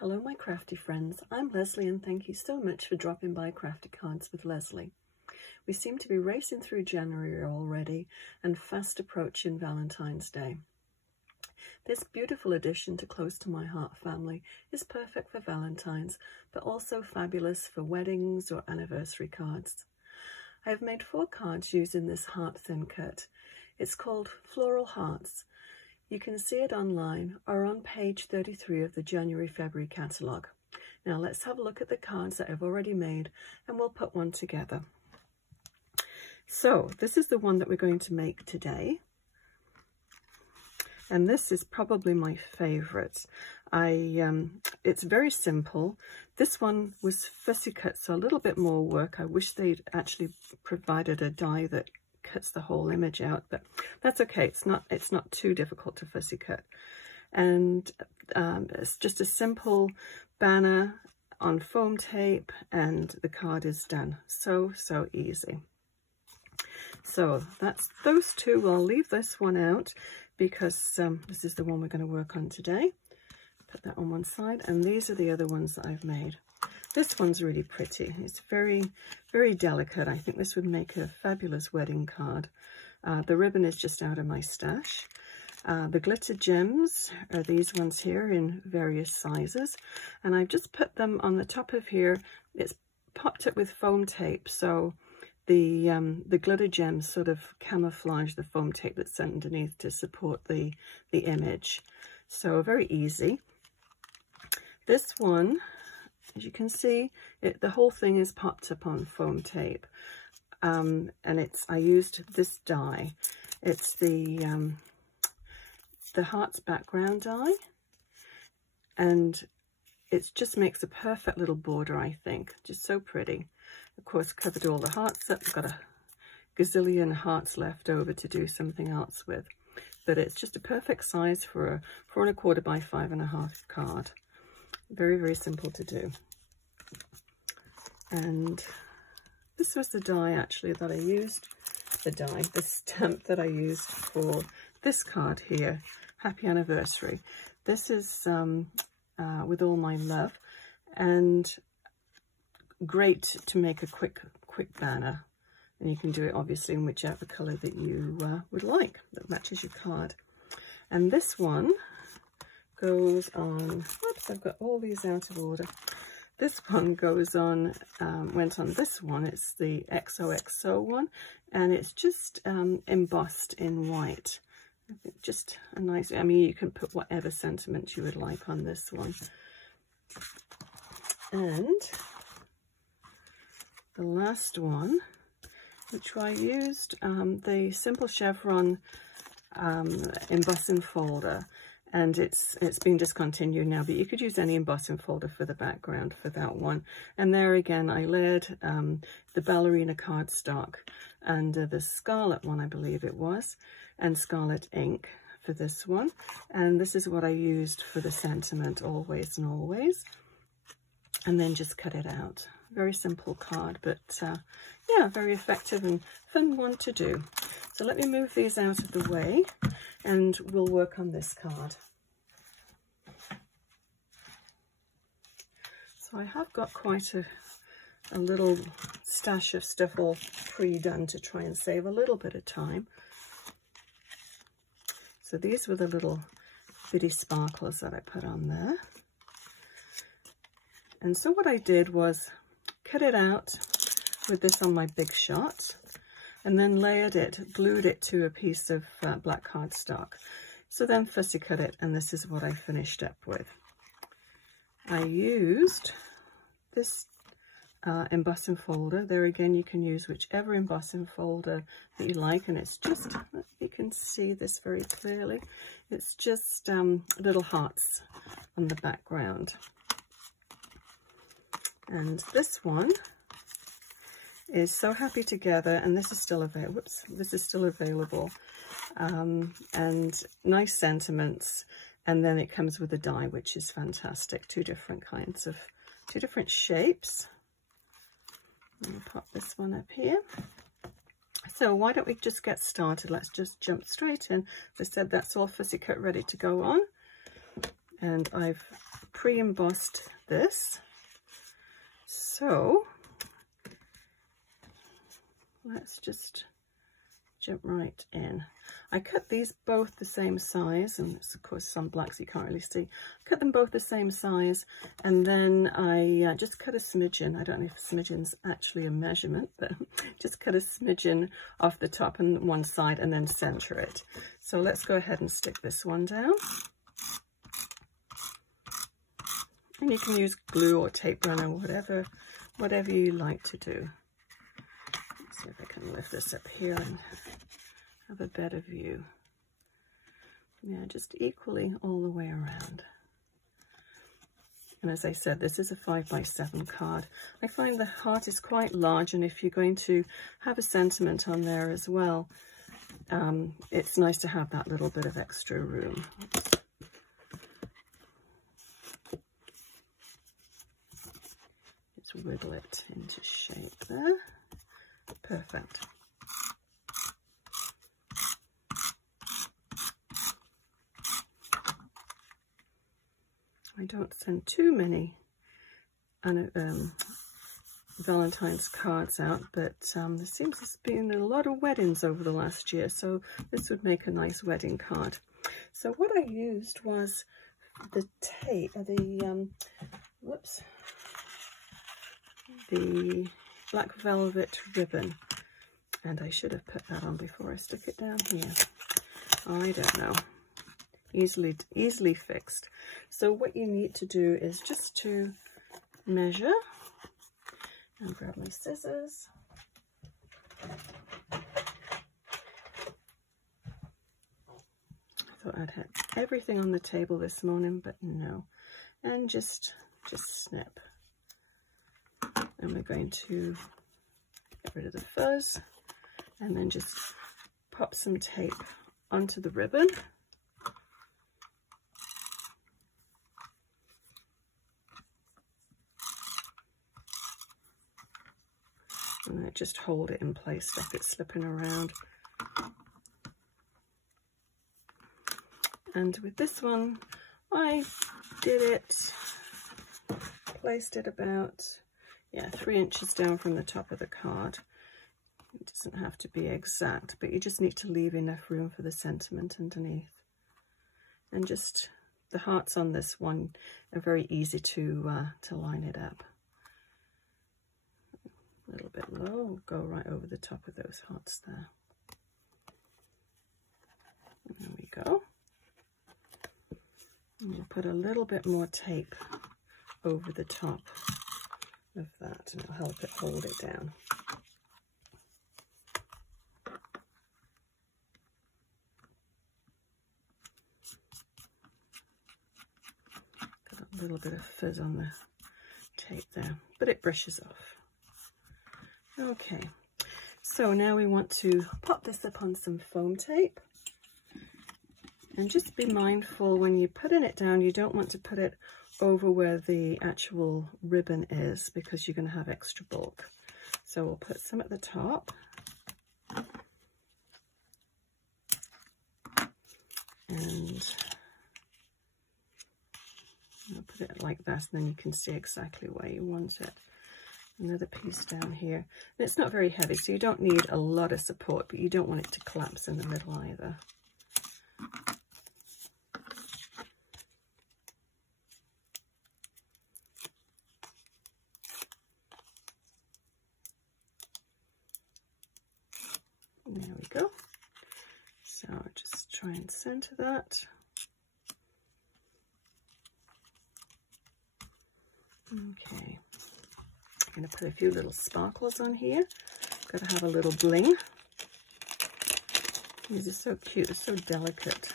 Hello my crafty friends, I'm Leslie and thank you so much for dropping by Crafty Cards with Leslie. We seem to be racing through January already and fast approaching Valentine's Day. This beautiful addition to Close to My Heart family is perfect for Valentine's, but also fabulous for weddings or anniversary cards. I have made 4 cards using this heart thin cut. It's called Floral Hearts. You can see it online or on page 33 of the January-February catalogue. Now let's have a look at the cards that I've already made and we'll put one together. So this is the one that we're going to make today. And this is probably my favourite. It's very simple. This one was fussy cut, so a little bit more work. I wish they'd actually provided a die that cuts the whole image out, but that's okay. It's not too difficult to fussy cut. And it's just a simple banner on foam tape and the card is done. So easy. So that's those two. I'll leave this one out because this is the one we're going to work on today. Put that on one side, and these are the other ones that I've made. This one's really pretty. It's very, very delicate. I think this would make a fabulous wedding card. The ribbon is just out of my stash. The glitter gems are these ones here in various sizes. And I've just put them on the top of here. It's popped up with foam tape, so the glitter gems sort of camouflage the foam tape that's underneath to support the image. So very easy. This one, as you can see, the whole thing is popped up on foam tape, and I used this die. It's the heart's background die, and it just makes a perfect little border, I think. Just so pretty. Of course, covered all the hearts up. I've got a gazillion hearts left over to do something else with, but it's just a perfect size for a 4 1/4 by 5 1/2 card. Very, very simple to do. And this was the die actually that I used, the stamp that I used for this card here, Happy Anniversary. This is with all my love, and great to make a quick banner. And you can do it obviously in whichever colour that you would like, that matches your card. And this one goes on, oops, I've got all these out of order. This one goes on, went on this one. It's the XOXO one, and it's just embossed in white. Just a nice, I mean, you can put whatever sentiment you would like on this one. And the last one, which I used the Simple Chevron embossing folder, and it's been discontinued now, but you could use any embossing folder for the background for that one. And there again, I layered the ballerina cardstock and the scarlet one, I believe it was, and scarlet ink for this one. And this is what I used for the sentiment, always and always. And then just cut it out. Very simple card, but yeah, very effective and fun one to do. So let me move these out of the way and we'll work on this card. So I have got quite a little stash of stuff all pre-done to try and save a little bit of time. So these were the little bitty sparklers that I put on there. And so what I did was cut it out with this on my big shot, and then layered it, glued it to a piece of black cardstock. So then fussy cut it, and this is what I finished up with. I used this embossing folder. There again, you can use whichever embossing folder that you like, and it's just, you can see this very clearly, it's just little hearts on the background. And this one is So Happy Together, and this is still available. Whoops, this is still available. And nice sentiments, and then it comes with a die, which is fantastic. Two different shapes. Let me pop this one up here. So why don't we just get started? Let's just jump straight in. As I said, that's all fussy cut ready to go on. And I've pre-embossed this. So let's just jump right in. I cut these both the same size, and it's of course some blacks you can't really see. Cut them both the same size, and then I just cut a smidgen. I don't know if smidgen's actually a measurement, but just cut a smidgen off the top and one side and then center it. So let's go ahead and stick this one down. And you can use glue or tape runner, whatever you like to do. Let's see if I can lift this up here and have a better view. Yeah, just equally all the way around. And as I said, this is a 5x7 card. I find the heart is quite large, and if you're going to have a sentiment on there as well, it's nice to have that little bit of extra room. Just wiggle it into shape there. Perfect. I don't send too many Valentine's cards out, but there seems to have been a lot of weddings over the last year, so this would make a nice wedding card. So what I used was the tape, the black velvet ribbon, and I should have put that on before I stick it down here. I don't know. Easily fixed. So what you need to do is just to measure and grab my scissors. I thought I'd had everything on the table this morning, but no. And just snip. And we're going to get rid of the fuzz and then just pop some tape onto the ribbon. And then just hold it in place, stop it slipping around. And with this one, I did it, placed it about, 3 inches down from the top of the card. It doesn't have to be exact, but you just need to leave enough room for the sentiment underneath. And just the hearts on this one are very easy to line it up. A little bit low, go right over the top of those hearts there. And there we go. And we'll put a little bit more tape over the top of that, and it'll help it hold it down. Got a little bit of fuzz on the tape there, but it brushes off. Okay, so now we want to pop this up on some foam tape, and just be mindful when you're putting it down, you don't want to put it over where the actual ribbon is, because you're going to have extra bulk. So we'll put some at the top, and I'll put it like that, and then you can see exactly where you want it. Another piece down here, and it's not very heavy, so you don't need a lot of support, but you don't want it to collapse in the middle either. There we go. So just try and center that. Okay. I'm going to put a few little sparkles on here. Got to have a little bling. These are so cute, they're so delicate.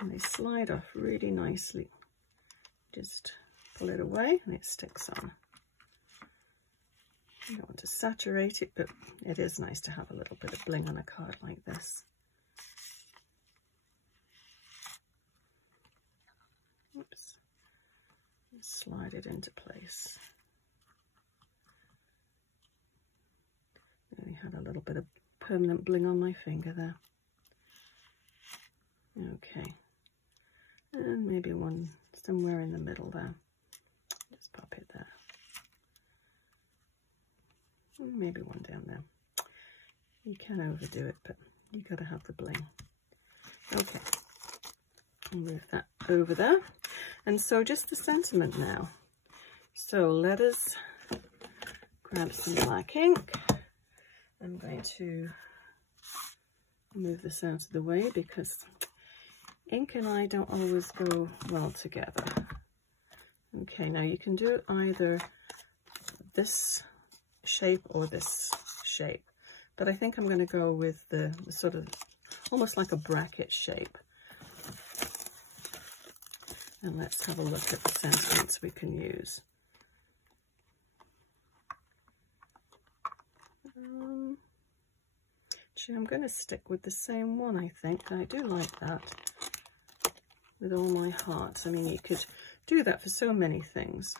And they slide off really nicely. Just pull it away and it sticks on. You don't want to saturate it, but it is nice to have a little bit of bling on a card like this. Oops. Slide it into place. I had a little bit of permanent bling on my finger there. Okay, and maybe one somewhere in the middle there. Just pop it there. And maybe one down there. You can overdo it, but you got to have the bling. Okay, move that over there. And so just the sentiment now. So let us grab some black ink. I'm going to move this out of the way because ink and I don't always go well together. Okay, now you can do either this shape or this shape, but I think I'm going to go with the sort of almost like a bracket shape. And let's have a look at the sentiments we can use. Actually, I'm going to stick with the same one, I think. I do like that with all my heart. I mean, you could do that for so many things.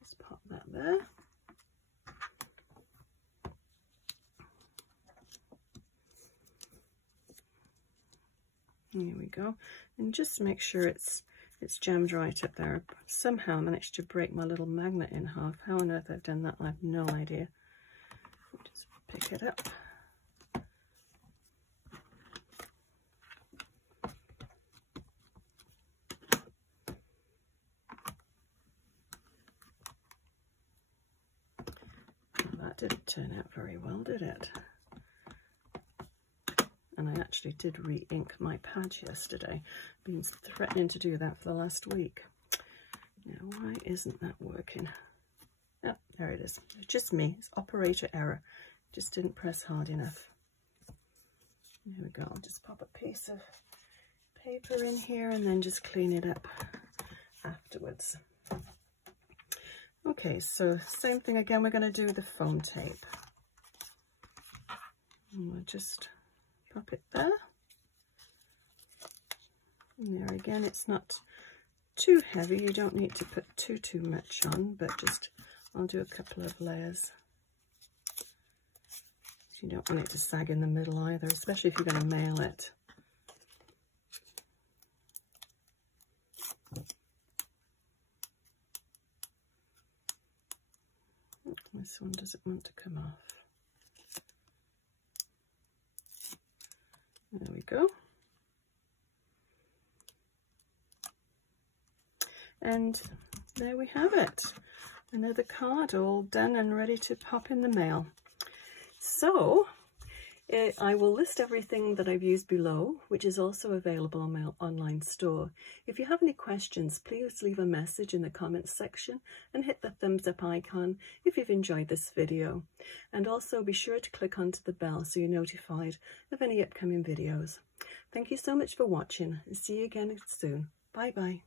Let's pop that there. Here we go. And just make sure it's jammed right up there. Somehow I managed to break my little magnet in half. How on earth I've done that, I have no idea. Just pick it up. That didn't turn out very well, did it? And I actually did re-ink my pad yesterday. Been threatening to do that for the last week. Now, why isn't that working? Oh, there it is. It's just me. It's operator error. Just didn't press hard enough. There we go. I'll just pop a piece of paper in here and then just clean it up afterwards. Okay, so same thing again. We're going to do the foam tape. And we'll just pop it there. And there again, it's not too heavy. You don't need to put too much on, but just I'll do a couple of layers. You don't want it to sag in the middle either, especially if you're going to mail it. This one doesn't want to come off. There we go. And there we have it. Another card all done and ready to pop in the mail. So I will list everything that I've used below, which is also available on my online store. If you have any questions, please leave a message in the comments section and hit the thumbs up icon if you've enjoyed this video. And also be sure to click onto the bell so you're notified of any upcoming videos. Thank you so much for watching and see you again soon. Bye bye.